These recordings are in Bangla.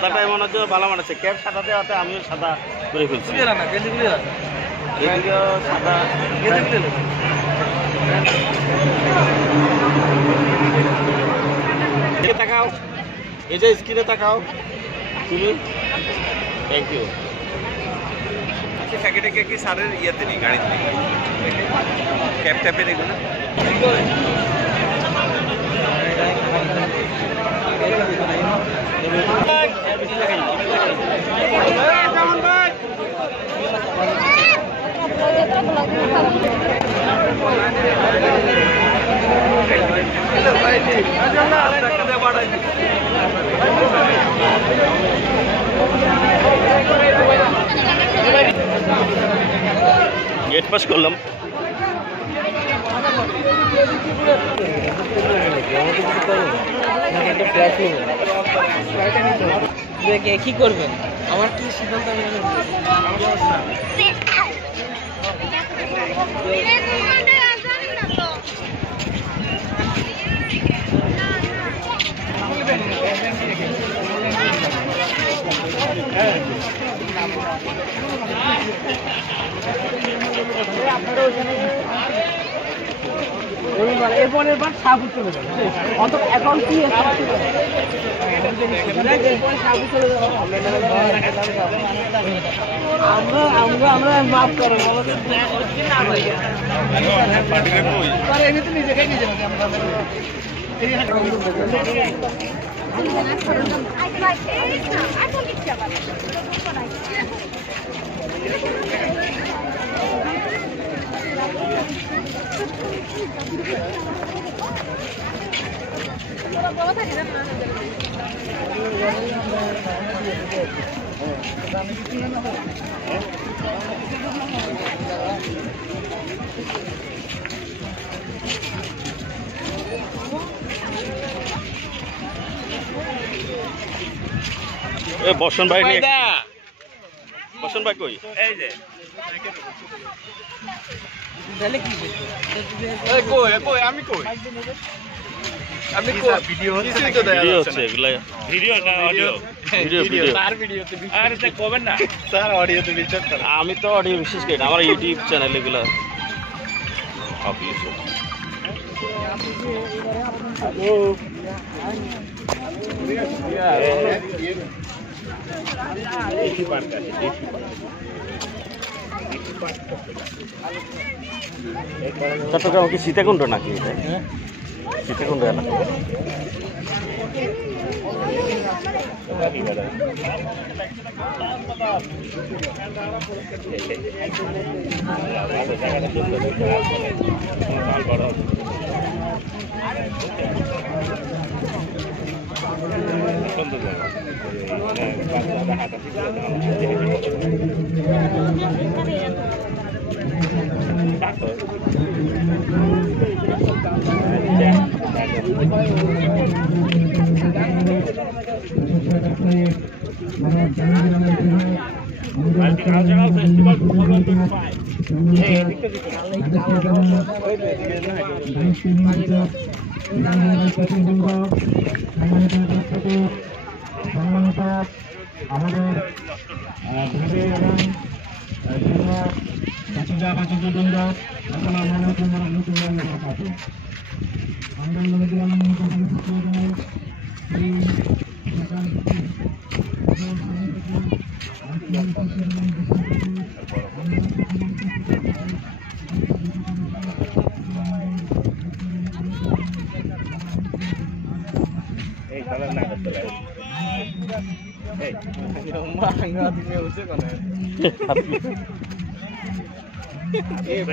সাদাটাই মনে হচ্ছে ভালো মানাচ্ছে। ক্যাপ সাদা দেওয়াতে আমিও সাদা করে ফেলছি। এদিকেও সাদা তাকাও, এই যে স্ক্রিনে তাকাও তুমি। Thank you. প্যাকেটে কি সারের ইয়েতে নেই, গাড়িতে নেই, ক্যাপ ট্যাপে দেখো না। গেট পাস করলাম। কি করবেন? আমার কি সিদ্ধান্ত? এরপরের বার সাবু চলে যাবে। অত এখন কি আমরা মাফ করো, এমনিতে নিজেকে নিজে বসন ভাই নিয়ে, বসন ভাই কই? এই যে আমি কই আমি ভিডিও হচ্ছে এগুলা ভিডিও না অডিও, ভিডিও তার ভিডিওতে আর এটা কমেন না স্যার, অডিওতে বিশ্বাস করেন। আমি তো অডিও বিশেষ করি না, আমার ইউটিউব চ্যানেল এগুলা সব ইউটিউব। চট্টগ্রাম কি সীতাকুণ্ড নাকি এটা? সীতাকুণ্ড এলাকা। সুন্দর জায়গা।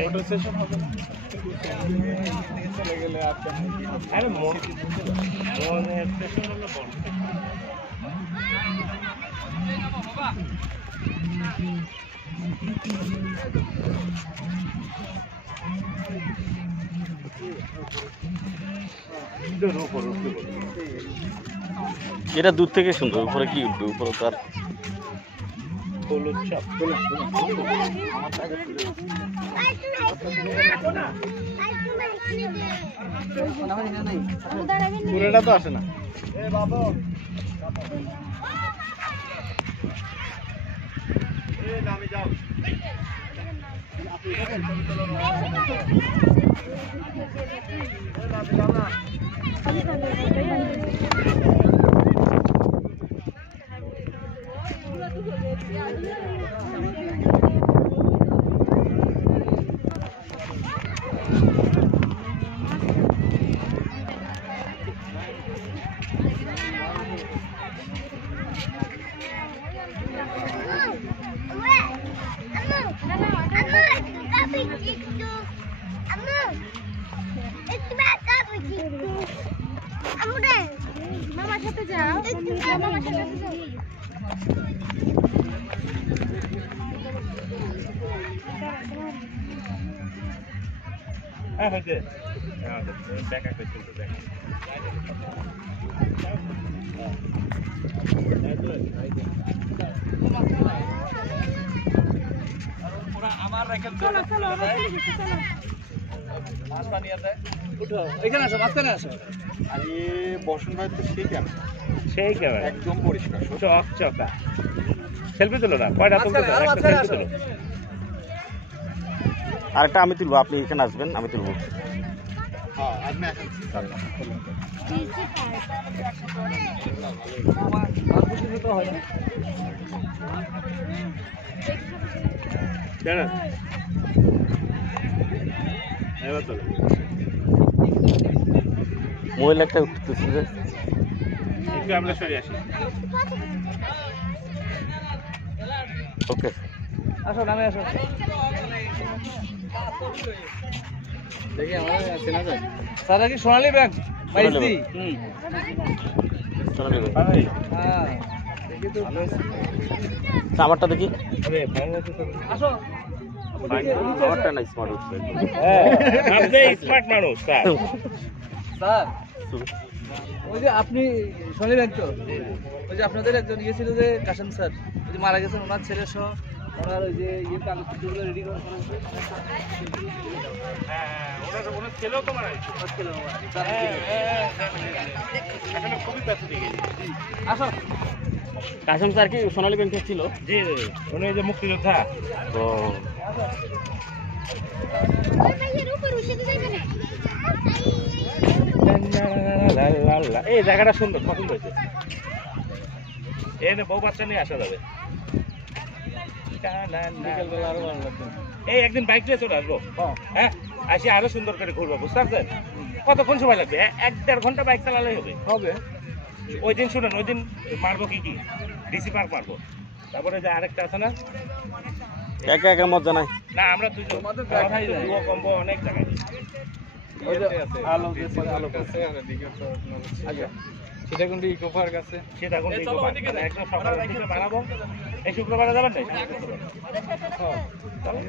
फोटो सेशन হবে চলে গেলে আচ্ছা আরে মনে স্টেশন হলো বড় এটা দূর থেকে সুন্দর, উপরে কি উঠবে? উপরে তার পুরোটা তো আসে না। মামার সাথে যাও, মামার সাথে যাও। হ্যাঁ হয়েছে দেখা করছিল তো দেখা আমার রেখে চলো চলো আমরা চলে গেছি, চলো। মাছটা নিয়ে যায় উঠো এখানে আসো, মাঝখানে আসো। আরে বসন ভাই তো সেই কেন সেই কেমন একদম পরিষ্কার চক চকা সেলফি তুলো না কয়টা তুলতে মাঝখানে, আরো মাঝখানে আসো। আরেকটা আমি তুলবো, আপনি এখানে আসবেন, আমি তুলবো। হ্যাঁ আপনি আসেন। মাঝখানে তো হয় না। জানা এবার চলো মহিলাটা উঠতেছে যে একটু আমরা সরে আসি ওকে আসো, নামে আসো। দেখি আমার চেনা যায়। স্যার কি সোনালী ব্যাংক? সোনালী বাইসি। চলো নেবে হ্যাঁ। দেখি তো। আমারটা দেখি। আরে ভালো আছে তো আসো। আমারটা না স্মার্ট হচ্ছে। হ্যাঁ আপনি স্মার্ট মানুষ স্যার স্যার ওই যে আপনি সোনালী ব্যাংক তো? ওই যে আপনাদের একজন ইয়ে ছিল যে কাশেম স্যার, ওই যে মারা গেছেন, ওনার ছেলে সহ ওনার ওই যে ইয়ে কাগজপত্রগুলো রেডি করে ওনার ছেলেও তো মারা গেছে এখানে খুবই ব্যস্ত দিকে আসো। কাসেম স্যার কি সোনালী ব্যাংকে ছিল? জি উনি এই যে মুক্তিযোদ্ধা তো এই জায়গাটা সুন্দর পছন্দ হয়েছে এনে বউ বাচ্চা নিয়ে আসা যাবে বিকেলবেলা আরো ভালো লাগবে। এই একদিন বাইক নিয়ে চলে আসবো হ্যাঁ আসি আরো সুন্দর করে ঘুরবো বুঝতে পারছেন কতক্ষণ সময় লাগবে 1-1.5 ঘন্টা বাইক চালালেই হবে হবে। ওই দিন শুনেন ওই দিন মারবো কি ডিসি পার্ক মারবো তারপরে যে আরেকটা আছে না একা একা মজা নাই। না আমরা দুজন তোমাদের দেখাই যায়। দুয়ো কম্বো অনেক জায়গায় ওই যে আলো গেছে, আলো কাছে আর এদিকে তো আচ্ছা সেটা কোন ইকো পার্ক আছে? সেটা কোন একদম সকালের দিকে বানাবো এই শুক্রবারে যাবেন না হ্যাঁ।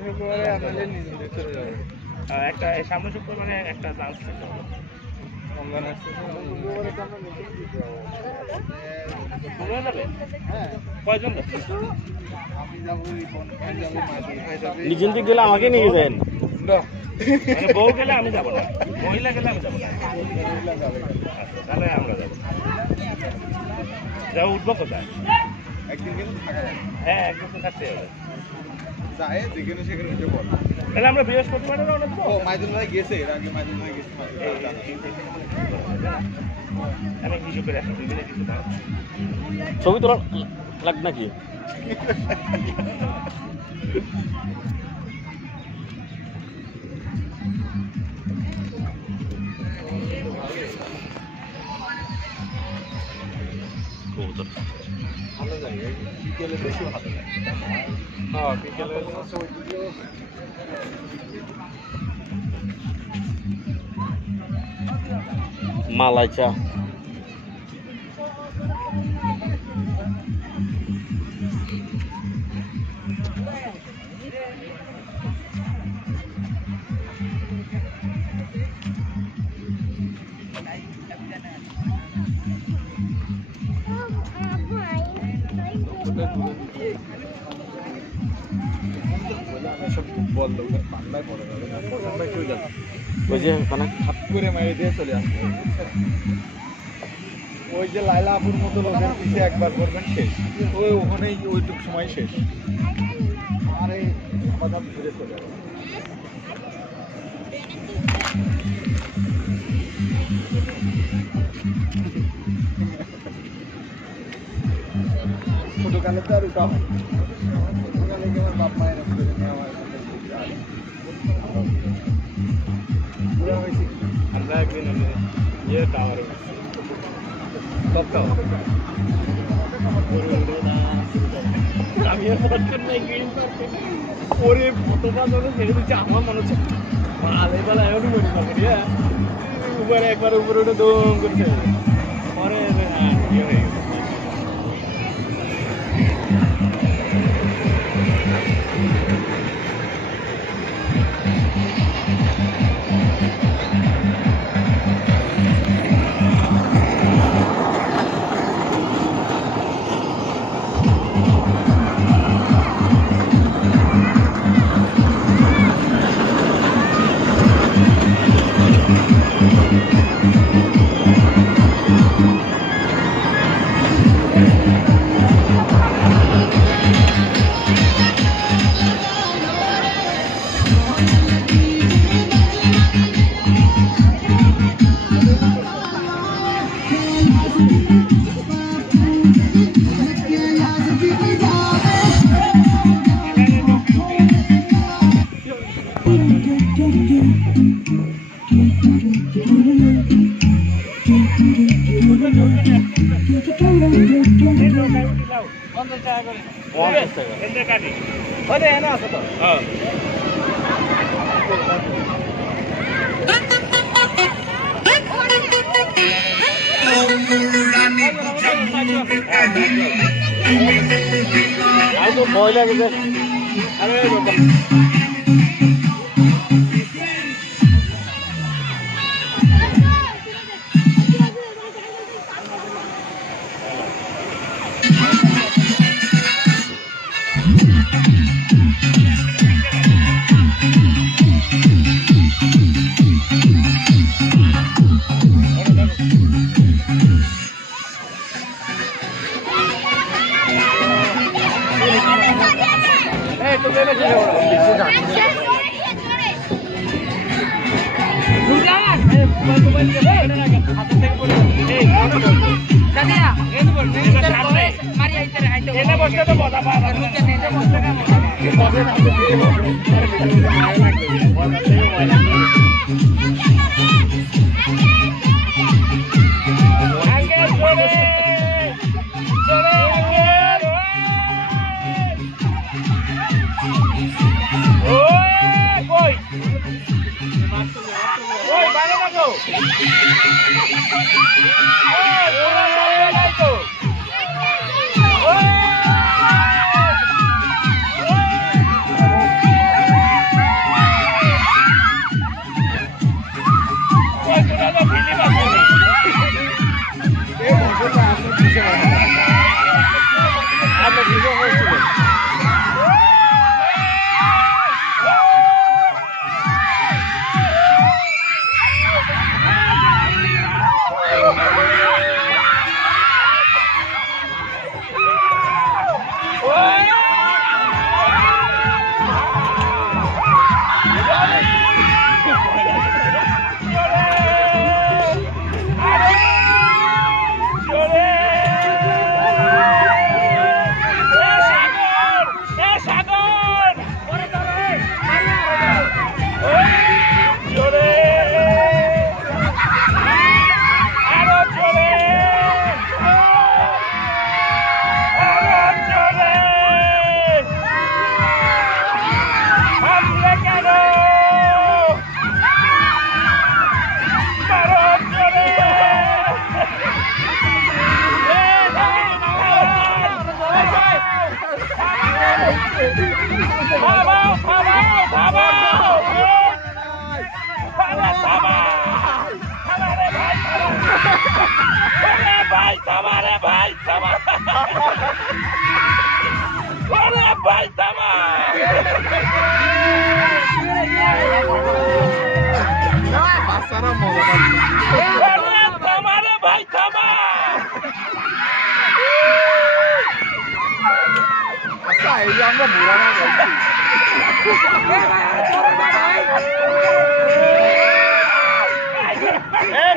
শুক্রবারে আমাদের নিজেদের চলে যাবে। একটা এই সামনে শুক্রবারে একটা চান্স রমজান আসছে। শুক্রবারে তো আমরা মিটিং দিতে যাবো। হয়ে যাবে হ্যাঁ। কয়জন যাচ্ছে আমি যাবো, রিপন ভাই যাবে, মাসুদ ভাই যাবে। নিজের দিক গেলে আমাকে নিয়ে যাবেন। না। মানে বউ গেলে আমি যাবো না মহিলা গেলে আমি যাবো না মহিলা যাবে। আচ্ছা, তাহলে আমরা যাবো যাবো উঠবো কোথায় একদিন কিন্তু থাকা যায়। হ্যাঁ একদম তো থাকতে হবে যায় যেখানে সেখানে উঠে পড়ে। তাহলে আমরা বৃহস্পতিবারে রওনা দেবো ও মাইদুল ভাই গেছে, এর আগে মাইদুল ভাই গেছে। আমি হিসেব করে আসি 2 মিনিট দিতে দাও ছবি তোলা লাগবে নাকি? ভালো লাগে, বিকেলে বেশি ভালো লাগে। হ্যাঁ, বিকেলে হচ্ছে ওই দিকেও মালাই চা। বল বাংলায় পড়ে যাবে না, ভাই কই যাবে? ওই যে ওখানে হাত করে মারি দিয়ে চলে আসবে। ওই যে লাইলা আপুর মতো লোকের পিছিয়ে একবার করবেন শেষ, ওই ওখানেই ওইটুক সময় শেষ। আরে বাদাম ঘুরে চলে যাবে ছোটকালে তো আর উঠাও ছোটকালে কি আমার বাপ মায়ের আমরা একদিন ইয়ে টাওয়ারে সব খাওয়া আমি আর পড়তেন নাই গ্রিন পার্কে ওরে ফটোটা ধরে ছেড়ে দিচ্ছে আমার মনে হচ্ছে মালে বেলা এখন মনে পাবি উপরে একবার উপরে উঠে দম করছে পরে ইয়ে হয়ে গেছে তো ভয় লাগে যে আরে বাবা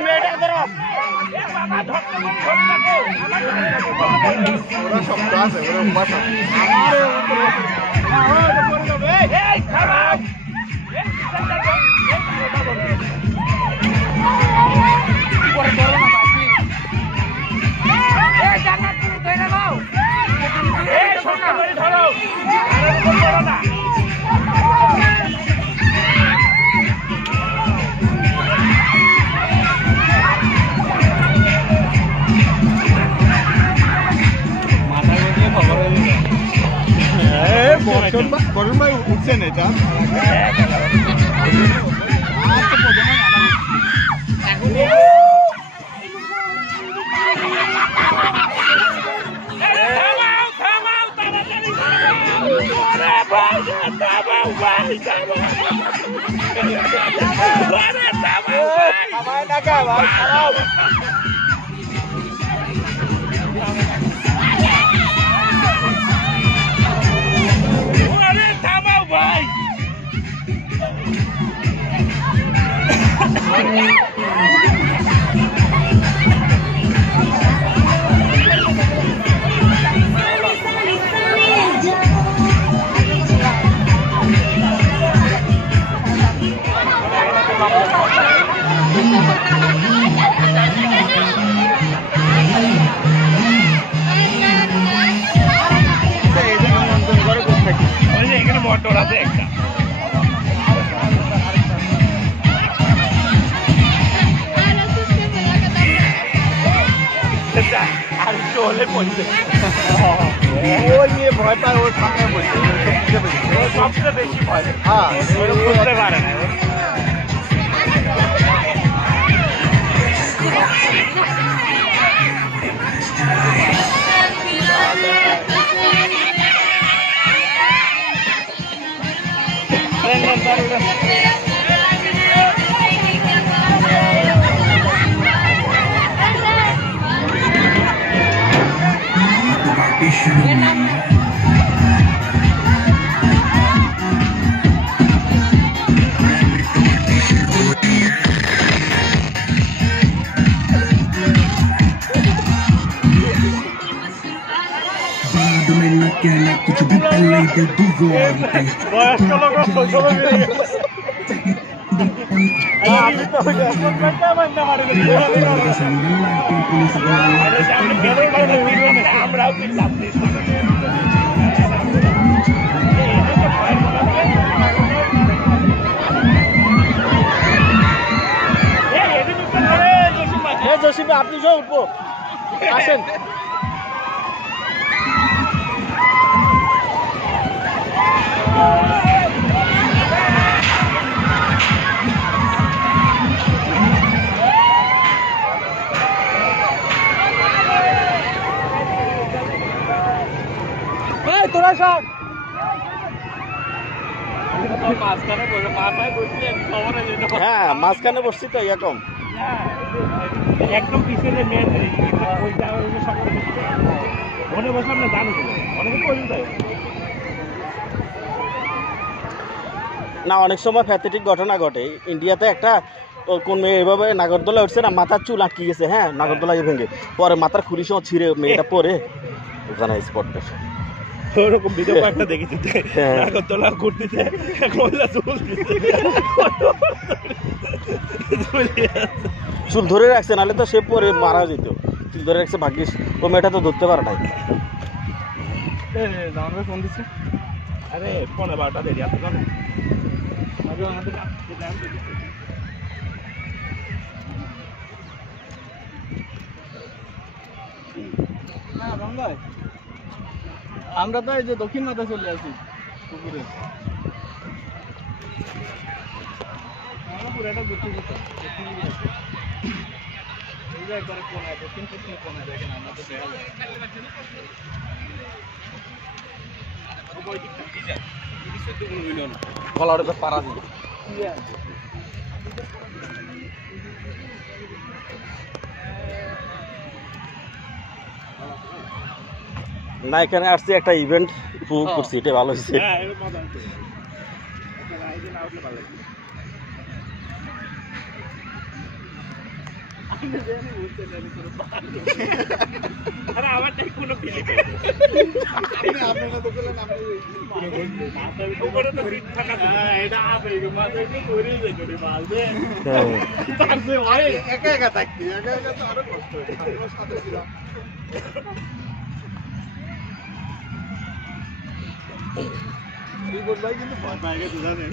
মেয়েটা ধরো ওরা শব্দ আছে ওরা ভাষা বরুণ ভাই উঠছেন এটা এখানে মোটর আছে একটা আর চলে পড়ছে ওই নিয়ে ভয় পায় ওর সামনে বসে সবচেয়ে বেশি ভয় হ্যাঁ বুঝতে পারে না জসিম আপনি যে উঠবো আসেন তোরা সব হ্যাঁ মাঝখানে বসছি তো এরকম একদম পিছনে মেন মনে বসলাম না জানো অনেকে না অনেক সময় প্যাথেটিক ঘটনা ঘটে ইন্ডিয়াতে একটা কোন মেয়ে এভাবে নাগরদোলা উঠছে না মাথার চুল আটকে গেছে হ্যাঁ নাগরদোলা ভেঙে পরে মাথার খুলি সহ ছিঁড়ে মেয়েটা পরে ওখানে স্পট ওরকম ভিডিও একটা দেখেছি নাগরদোলা ঘুরতেছে মহিলা চুল ধরে রাখছে নাহলে তো সে পরে মারা যেত চুল ধরে রাখছে ভাগ্যিস ও মেয়েটা তো ধরতে পারে নাই ফোন দিচ্ছে আরে 12:15 দেরি আছে জানেন আমরা তো এই যে দক্ষিণ মাথায় চলে আসি পুকুরে পুরাটা ঘুরতে যেতাম একবারে কোনায় দক্ষিণ পশ্চিম কোনায় দেখেন আমরা তো দেখা যায় কলার পাড়া দিয়ে না এখানে আসছি একটা ইভেন্ট উপভোগ করছি এটা ভালো হয়েছে আরে আমারটাই কোনো ফিলিং আপনারা তো বললেন উপরে তো সিট থাকা এটা আবে মাথায় তো ধরে যাবে মাঝে হ্যাঁ পারছে ভাই একা একা থাকতে একা একা তো আরো কষ্ট হয় আমরা সাথে ছিলাম রিপোর্ট ভাই কিন্তু ভয় পাই গেছে জানেন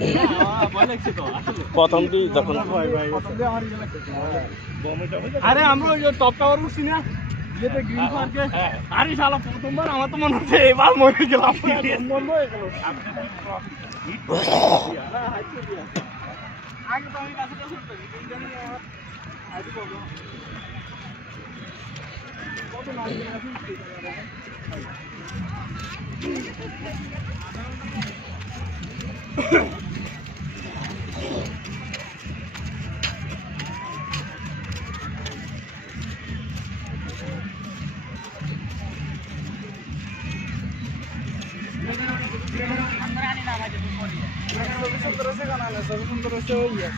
ভয় লাগছে তো আসলে প্রথম তুই যখন ভয় পাই গেছে আমার ইয়ে লাগছে আরে আমরা ওই টপ টাওয়ার উঠছি না ইয়েতে গ্রিন পার্কে আরে শালা প্রথমবার আমার তো মনে হচ্ছে এবার মরে গেলাম বন্ধ হয়ে গেল আগে তো আমি কাছে কাছে কত নাম सुंदर से गाना है सब सुंदर से वही है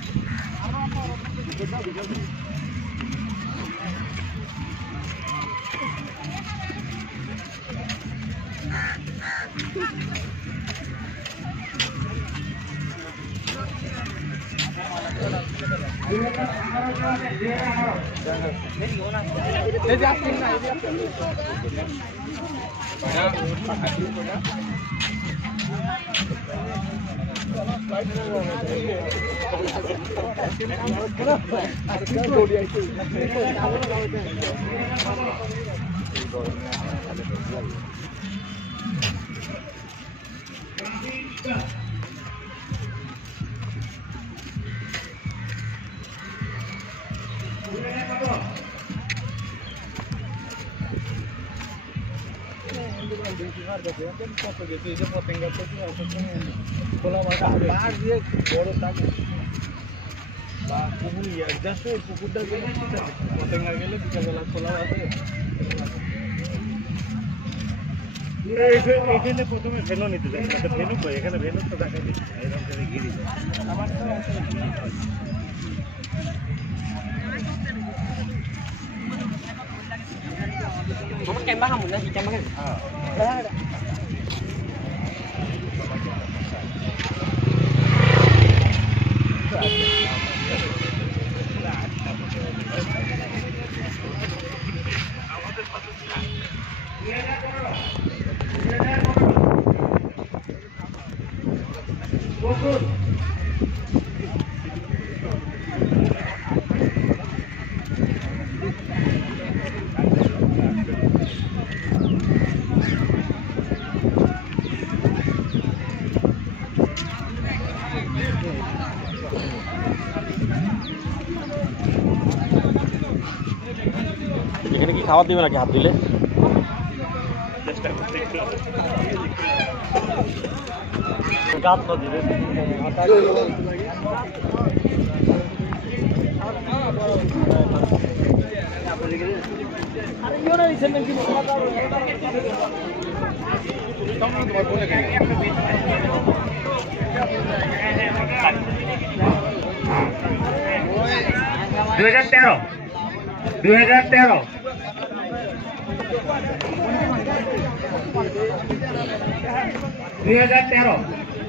এখানে প্রথমে ভেনু নিতে যাই ভেনু কই এখানে ভেনু তো দেখাই দিই এরকম করে ঘিরে Kamu kembang kamu lagi kembang kan? এখানে কি খাবার দিবে নাকি হাত দিলে? গাছ তো দিবে। दो हजार तेरह 2013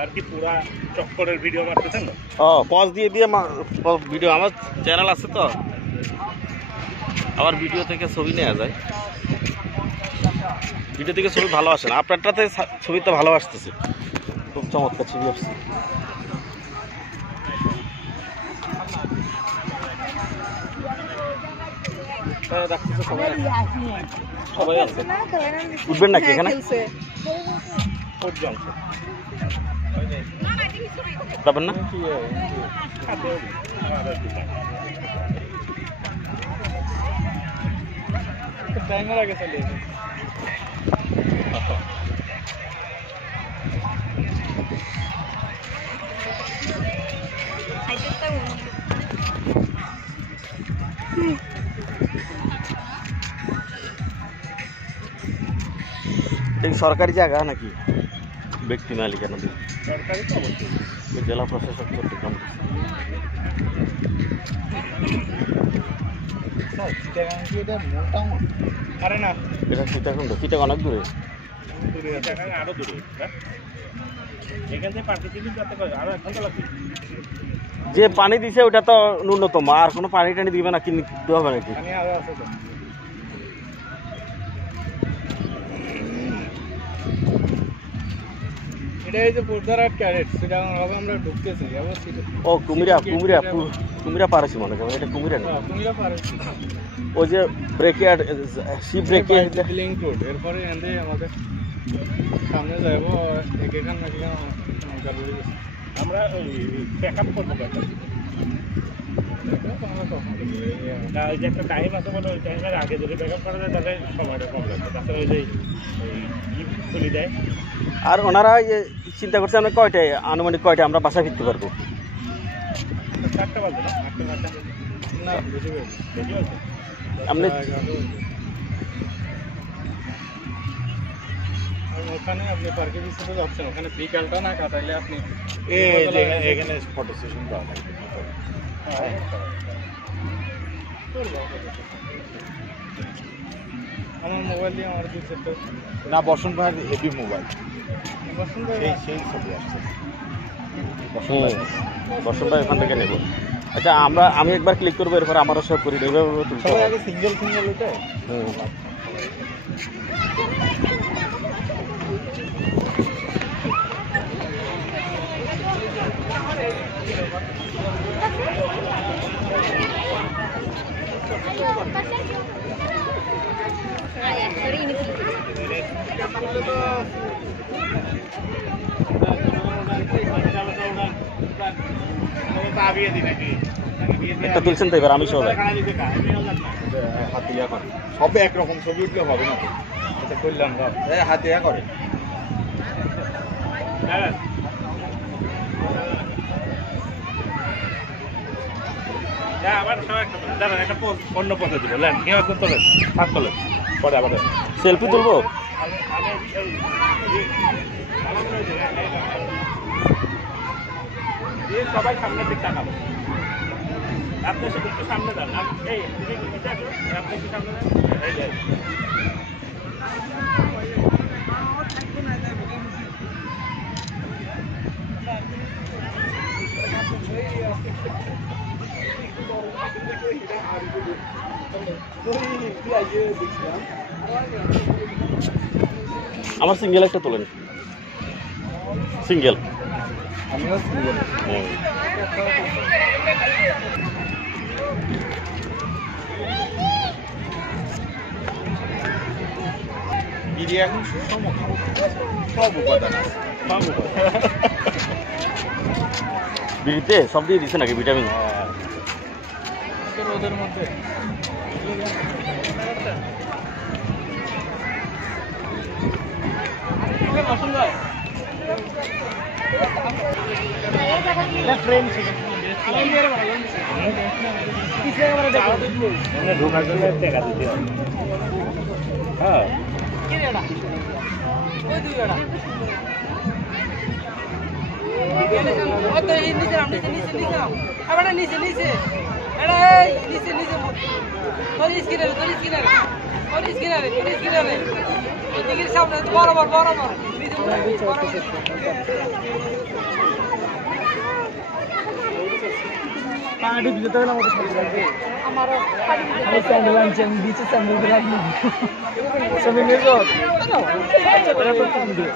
আর কি পুরা চক্করের ভিডিও মারতেছেন না? পজ দিয়ে দিয়ে ভিডিও, আমার চ্যানেল আছে তো, আবার ভিডিও থেকে ছবি নেওয়া যায়, ভিডিও থেকে ছবি ভালো আসে না, আপনারটাতে ছবি তো ভালো আসতেছে, খুব চমৎকার ছবি আসছে। সবাই আছে, উঠবেন নাকি এখানে? যাবেন না? টাইমের আগে চলে এসেছে। সরকারি জায়গা নাকি ব্যক্তি মালিকানা? সরকারি তো অবশ্যই, জেলা প্রশাসক চট্টগ্রাম। আরে না, এটা সীতাকুণ্ড, সীতাকুণ্ড অনেক দূরে, আরো দূরে। এখান থেকে পার্কে যেতে পারে আরো 1 ঘন্টা লাগবে। যে পানি দিছে ওটা তো ন্যূনতম, আর কোনো পানি টানি দিবে না, কিনে দিতে হবে নাকি? পানি আরো আছে তো। এটা এই যে পোর্দারহাট ক্যারেট, সেটা আমরা ঢুকতেছি। ও কুমিরা পারেছি মনে হয়, এটা কুমিরা না, কুমিরা পারেছি। ওই যে ব্রেকেট শিপ ব্রেকেট লিংক রোড, এরপরে এন্ডে আমাদের সামনে যাবো এখান থেকে আমরা ওই ব্যাকআপ করবো। না, ওই যে একটা টাইম আছে বলে, ওই টাইমের আগে যদি ব্যাকআপ করা যায় তাহলে সময়টা কম লাগবে। তাছাড়া ওই যে খুলে দেয়। আর ওনারা যে চিন্তা করছে আমরা কয়টায়, আনুমানিক কয়টায় আমরা বাসায় ফিরতে পারবো? 4টা বাজে না? 8টা না, বেশি হয়েছে। আপনি ওখানে আপনি পার্কে ভিতরে যাচ্ছেন, ওখানে বিকালটা না কাটাইলে আপনি এখানে ফটো সেশন পাওয়া যায়। আমার মোবাইল দিয়ে আমার 2 না, বসন ভাইয়ের হেভি মোবাইল, বসন্ত ভাই সেই ছবি আসছে। বর্ষণ ভাই ওখান থেকে নেব। আচ্ছা, আমি একবার ক্লিক করবো, এরপর আমারও সব করি, এইভাবে তুলতে সবাই হবে। আগে সিঙ্গেল ওইটা। একটা তুলছেন তো, এবার আমি সহ যাই। হাতিয়া করে সবে একরকম ছবি উঠলে হবে না, এটা করলাম হাতিয়া করে। আবার একটা অন্য পদ্ধতি বললেন, কেউ একদম তোলেন, হাত তোলেন, পরে আবার সেলফি তুলবো? সবাই সামনের দিক তাকাবো। আপনি শুধু একটু সামনে যান, এই আপনি একটু সামনে যান। আমার সিঙ্গেল একটা তোলেন, সিঙ্গেল। আমিও সিঙ্গেল। বিড়ি এখন সুষম, সব উপাদান আছে, সব উপাদান। বিড়িতে সব দিয়ে দিচ্ছে নাকি ভিটামিন? ওদের মধ্যে ঢোকার জন্য টাকা দিতে হবে। হ্যাঁ, সামনে বরাবর পাহাড়ি ভিজতে গেলে আমাদের শান্তি লাগবে। আমারও আমি স্যান্ডেল আনছি, আমি বিচে স্যান্ডেল দিয়ে রাখবো। সবই নিয়ে যাও। এটা তো কম দিয়ে।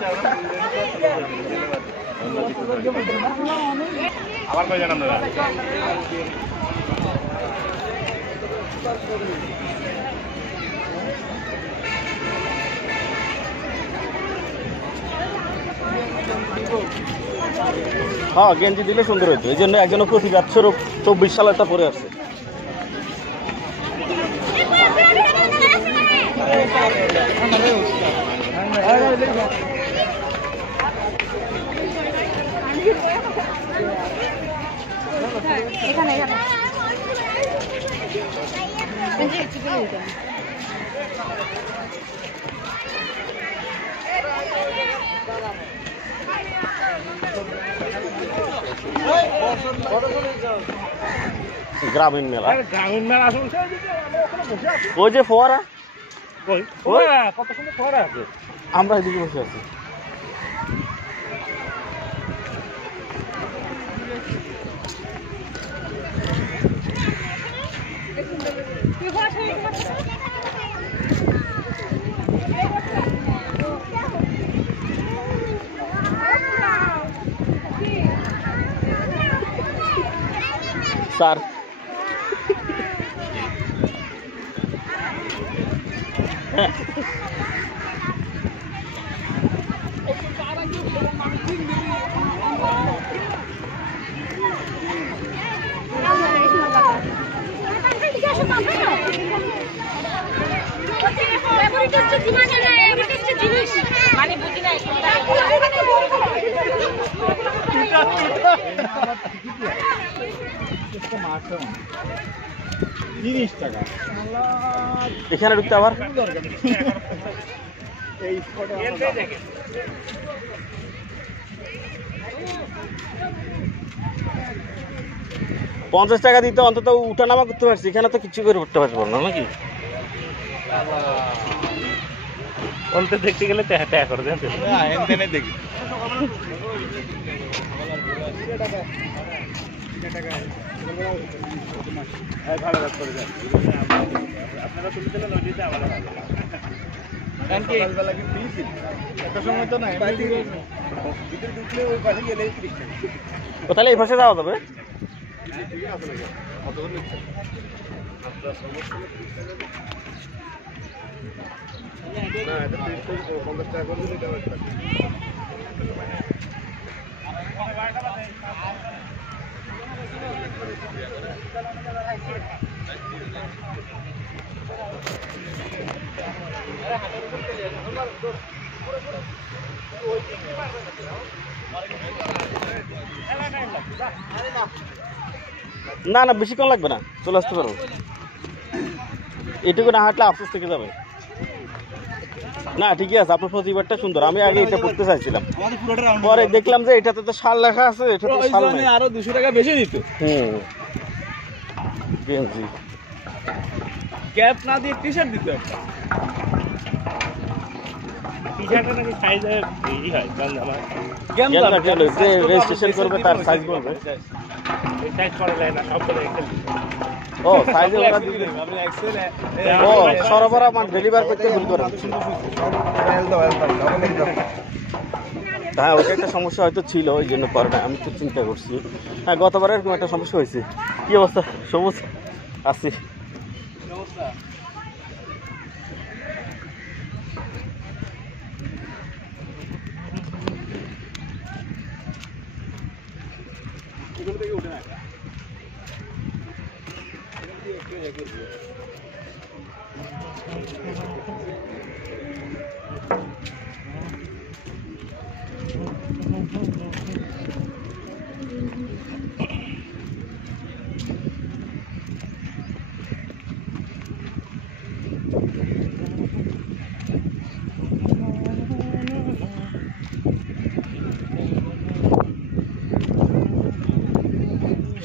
আবার কই জানাম দাদা হ্যাঁ গেঞ্জি দিলে সুন্দর হইতো, এই জন্য একজন প্রতিবাদ স্বরূপ 24 সালেরটা পরে আসছে। এখানে এখানে গ্রামীণ মেলা, গ্রামীণ মেলা আসলে ওই যে ফোয়ারা, কত সুন্দর ফোয়ারা আছে। আমরা এদিকে বসে আছি। স্যার মানে বুঝি নাই 30 টাকা এখানে ঢুকতে আবার এই ফটো 50 টাকা দিতে অন্তত উঠানামা করতে পারছি, এখানে তো কিছু করে উঠতে পারবো না নাকি? অন্তে দেখতে গেলে টাকা করে দেন। না এনতেনে দেখি ভালো কাজ করে যান আপনারা তুলে দিলেন ওইটা আমার ভালো সকালবেলা কি ফ্রি ছিল একটা সময় তো না ভিতরে ঢুকলে ওই পাশে গেলে ফ্রি ও তাহলে এই পাশে যাওয়া যাবে। ঠিক আছে না কতক্ষণ নিচ্ছে আপনার সমস্যা না এটা 50 টাকা করে দিলে এটা একটা না না বেশিক্ষণ লাগবে না, চলে আসতে পারবো। এটুকু না হাঁটলে আফসোস থেকে যাবে। না ঠিকই আছে, আপনার প্রতিবাদটা সুন্দর। আমি আগে এটা পড়তে চাইছিলাম, পরে দেখলাম যে এটাতে তো সাল লেখা আছে, এটা তো সাল নেই। আরো 200 টাকা বেশি দিত। গেঞ্জি ক্যাপ না দিয়ে টি-শার্ট দিত একটা। টি-শার্টে নাকি সাইজে বেশি হয় কারণ আমার গেঞ্জি কেন যে রেজিস্ট্রেশন করবে তার সাইজ বলবে। এই সাইজ করা যায় না, সব করে এক্সেল। ও সাইজে ওরা দিয়ে দেবে। আপনি এক্সেল ও সরবরাহ মানে ডেলিভার করতে ভুল করে দিচ্ছে। হ্যাঁ ওটা একটা সমস্যা হয়তো ছিল, ওই জন্য করে না। আমি তো চিন্তা করছি, হ্যাঁ গতবার এরকম একটা সমস্যা হয়েছে। কি অবস্থা সবুজ? আছি।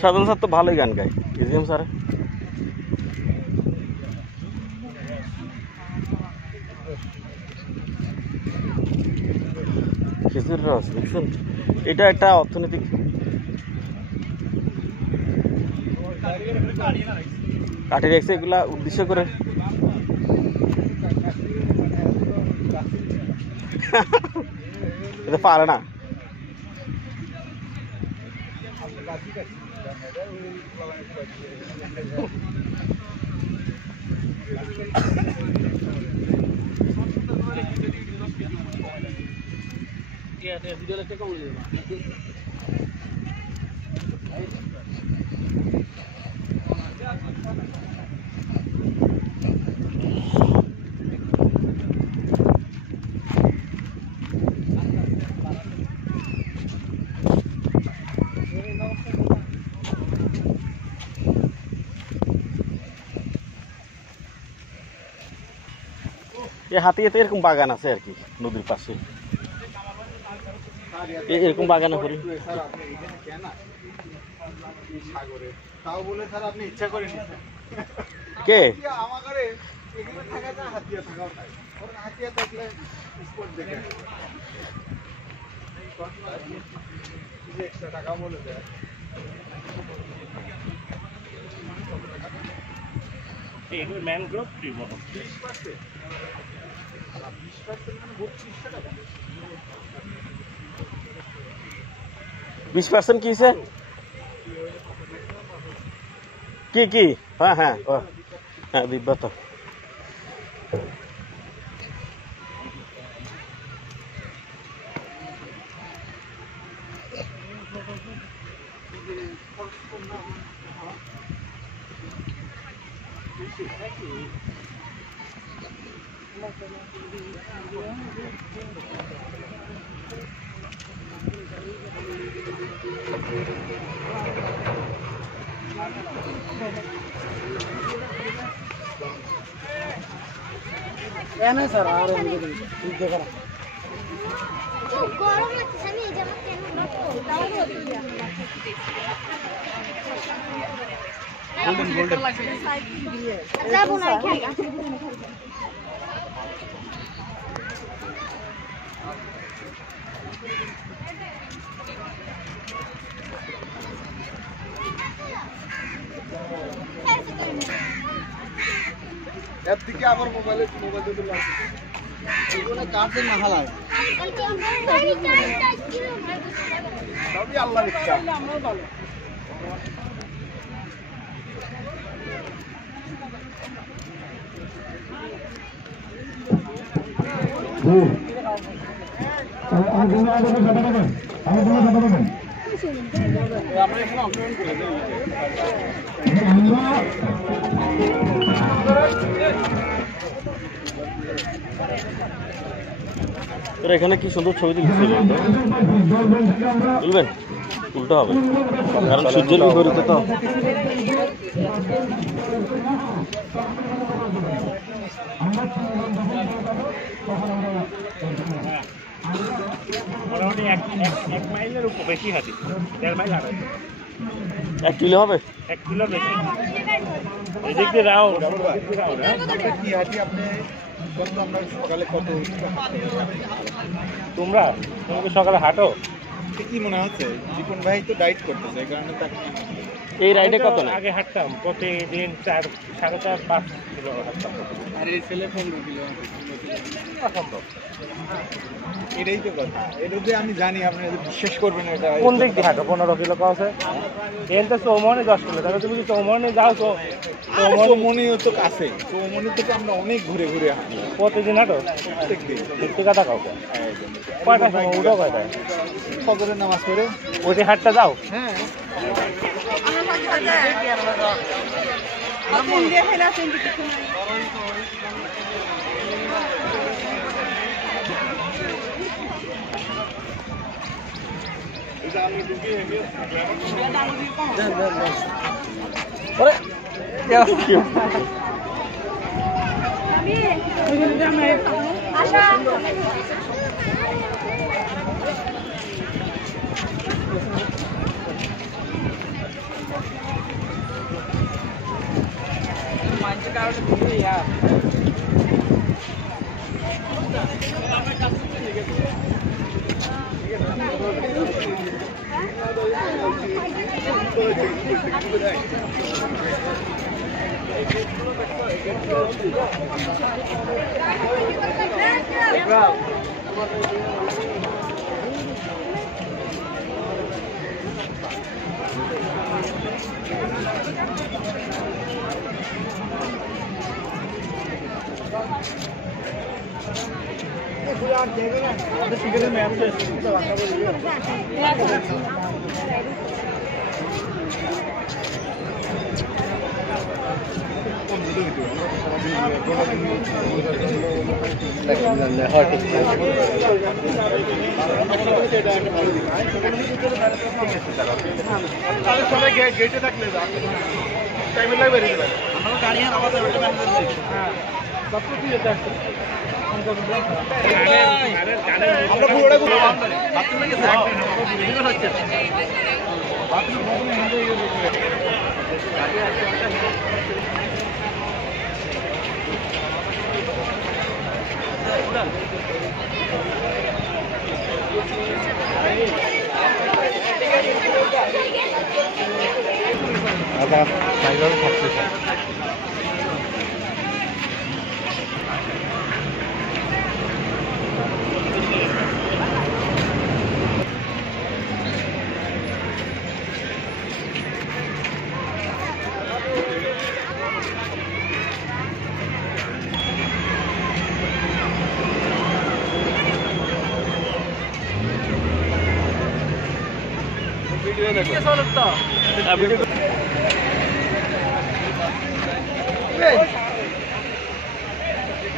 সাধন স্যার তো ভালোই গান গায়, এজিএম স্যার। খেজুর রস দেখছেন, এটা একটা অর্থনৈতিক কাঠি রাখছে, এগুলা উদ্দেশ্য করে। এটা পারে না। এই হাতিয়াতে এরকম বাগান আছে আর কি নদীর পাশে, এরকম বাগানে করি। তাও বলে স্যার আপনি ইচ্ছা করে নিচ্ছেন কে আমাদের এখানে থাকা যায়, হাতিয়া থাকাও নাই, হাতিয়া থাকলে স্পট দেখে এক্সট্রা টাকা বলে দেয়। এগুলো ম্যানগ্রোভ ট্রি মতো 20% মানে 32 টাকা। 20% কি হয়েছে? কি কি? হ্যাঁ হ্যাঁ হ্যাঁ দিব্যা তো। স্যার আর গরম লাগছে, আমি এই জামা কেন রাখবো? তাও যাবো না এর দিকে আবার মোবাইল দিতে লাগছে, এগুলো কাছে মাহালাল সবই আল্লাহর ইচ্ছা। আমরা এখানে অংশগ্রহণ করে তোরা এখানে কি সুন্দর ছবি তুলছিল, তুলবেন? উল্টো হবে কারণ সূর্যের বিপরীতে তো। মোটামুটি এক মাইলের উপর বেশি হাঁটি, 1.5 মাইল হাঁটা, 1 কিলো হবে। 1 কিলো বেশি। এদিক দিয়ে রাও কি হাঁটি আপনি কত, আমরা সকালে কত তোমরা তো সকালে হাঁটো? কি মনে হচ্ছে দীপন ভাই তো ডাইট করতেছে, এই কারণে তাকে এই রাইডে কত না? আগে হাঁটতাম প্রতিদিন 4.5-5 কিলো হাঁটতাম। আর এই ছেলে 15 কিলো অসম্ভব। এটাই তো কথা, এটা যে আমি জানি আপনি বিশ্বাস করবেন এটা। কোন দিক দিয়ে হাঁটো? 15 কিলো কাছে এখান থেকে চৌমনি 10 কিলো, তাহলে তুমি যদি চৌমনি যাও তো চৌমনিও তো কাছে, চৌমনি থেকে আমরা অনেক ঘুরে ঘুরে হাঁটি প্রতিদিন হাঁটো? প্রত্যেকদিন। সত্যি কথা কাউকে কয়টার সময় উঠো? কয়টায়? ফজরের নামাজ পড়ে ওইটি হাঁটতে যাও? হ্যাঁ সবাই গেটে থাকলে টাইমে লাগবে আমার গাড়ি আর আওয়াজ হবে হ্যাঁ সব কিছু যেতে আসছে আমরা পুরোটা ঘুরবো বাথরুম লেগেছে হচ্ছে আচ্ছা সাইকেল থাকছে ভিডিও দেখো